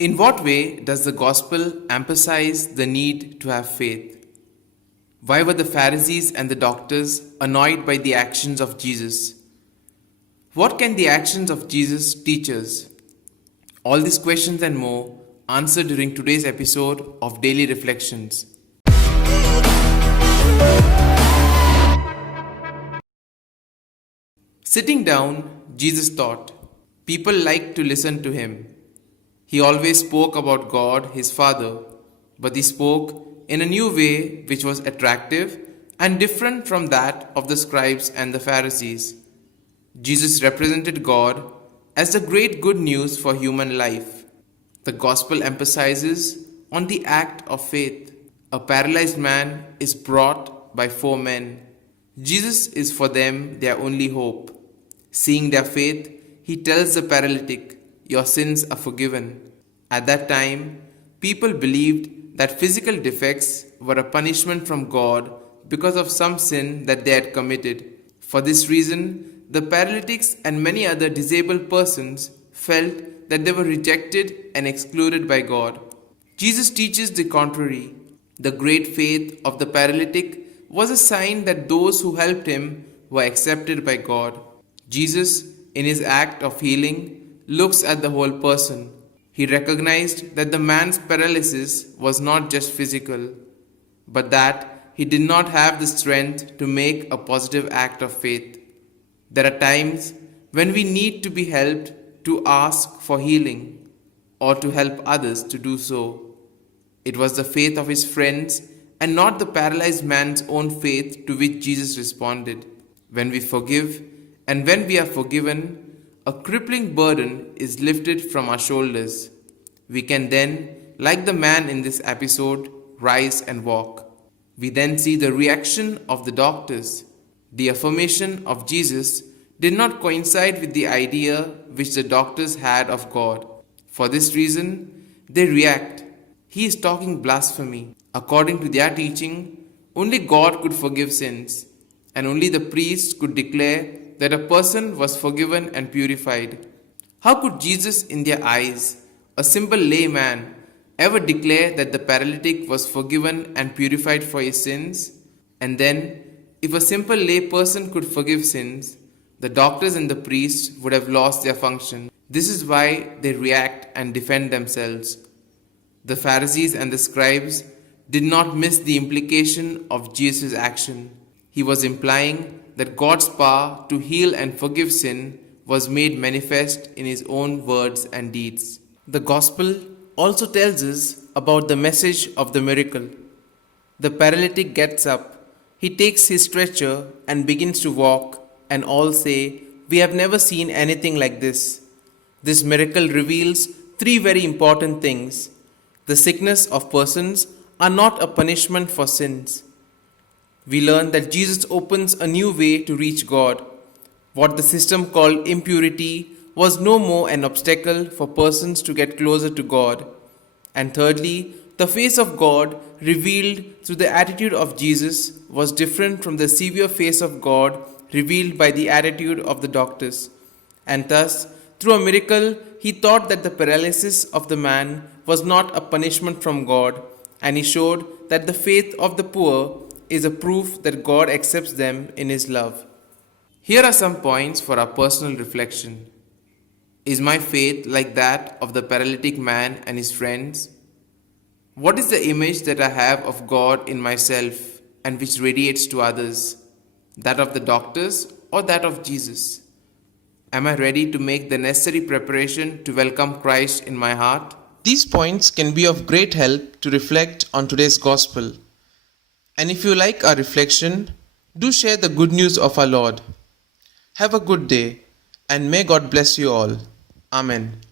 In what way does the gospel emphasize the need to have faith? Why were the Pharisees and the doctors annoyed by the actions of Jesus? What can the actions of Jesus teach us? All these questions and more answered during today's episode of Daily Reflections. Sitting down, Jesus taught. People liked to listen to him. He always spoke about God, his Father, but he spoke in a new way which was attractive and different from that of the scribes and the Pharisees. Jesus represented God as the great good news for human life. The gospel emphasizes on the act of faith. A paralyzed man is brought by 4 men. Jesus is for them their only hope. Seeing their faith, he tells the paralytic, "Your sins are forgiven." At that time, people believed that physical defects were a punishment from God because of some sin that they had committed. For this reason, the paralytics and many other disabled persons felt that they were rejected and excluded by God. Jesus teaches the contrary. The great faith of the paralytic was a sign that those who helped him were accepted by God. Jesus, in his act of healing, looks at the whole person. He recognized that the man's paralysis was not just physical, but that he did not have the strength to make a positive act of faith. There are times when we need to be helped to ask for healing or to help others to do so. It was the faith of his friends and not the paralyzed man's own faith to which Jesus responded. When we forgive and when we are forgiven, a crippling burden is lifted from our shoulders. We can then, like the man in this episode, rise and walk. We then see the reaction of the doctors. The affirmation of Jesus did not coincide with the idea which the doctors had of God. For this reason, they react. He is talking blasphemy. According to their teaching, only God could forgive sins, and only the priest could declare that a person was forgiven and purified. How could Jesus, in their eyes, a simple layman, ever declare that the paralytic was forgiven and purified for his sins? And then, if a simple lay person could forgive sins, the doctors and the priests would have lost their function. This is why they react and defend themselves. The Pharisees and the scribes did not miss the implication of Jesus' action. He was implying that God's power to heal and forgive sin was made manifest in his own words and deeds. The gospel also tells us about the message of the miracle. The paralytic gets up, he takes his stretcher and begins to walk, and all say, "We have never seen anything like this." This miracle reveals 3 very important things. The sickness of persons are not a punishment for sins. We learn that Jesus opens a new way to reach God. What the system called impurity was no more an obstacle for persons to get closer to God. And thirdly, the face of God revealed through the attitude of Jesus was different from the severe face of God revealed by the attitude of the doctors. And thus, through a miracle, he taught that the paralysis of the man was not a punishment from God, and he showed that the faith of the poor is a proof that God accepts them in his love. Here are some points for our personal reflection. Is my faith like that of the paralytic man and his friends? What is the image that I have of God in myself and which radiates to others? That of the doctors or that of Jesus? Am I ready to make the necessary preparation to welcome Christ in my heart? These points can be of great help to reflect on today's gospel. And if you like our reflection, do share the good news of our Lord. Have a good day, and may God bless you all. Amen.